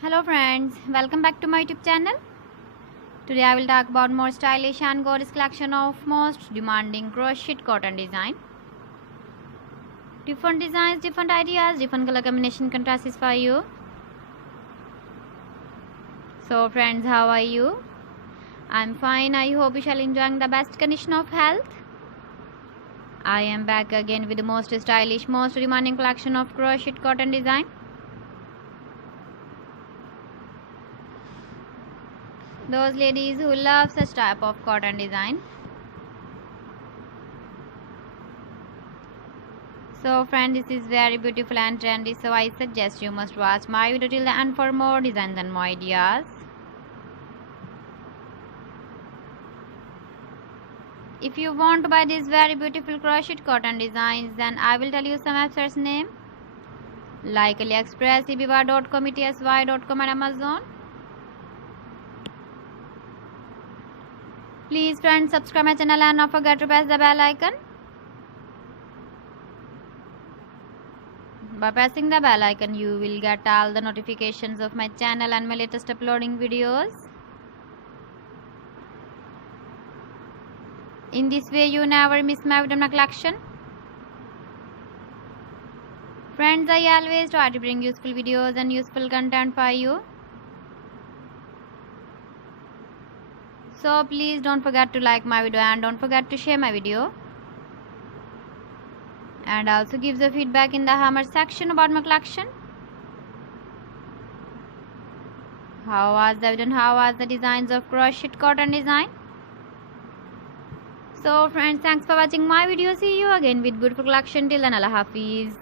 Hello friends, welcome back to my YouTube channel. Today I will talk about more stylish and gorgeous collection of most demanding crochet cotton design. Different designs, different ideas, different color combination can satisfy you. So friends, how are you? I'm fine. I hope you shall enjoying the best condition of health. I am back again with the most stylish, most demanding collection of crochet cotton design. Those ladies who love such type of cotton design. So friend, this is very beautiful and trendy, so I suggest you must watch my video till the end for more designs and more ideas. If you want to buy these very beautiful crochet cotton designs, then I will tell you some websites name like AliExpress, eBay.com, ETSY.com and Amazon. Please friends, subscribe my channel and not forget to press the bell icon. By pressing the bell icon, you will get all the notifications of my channel and my latest uploading videos. In this way, you never miss my video collection. Friends, I always try to bring useful videos and useful content for you. So please don't forget to like my video and don't forget to share my video. And also give the feedback in the comment section about my collection. How was the video and how was the designs of crochet cotton design? So friends, thanks for watching my video. See you again with beautiful collection. Till then, Allah Hafiz.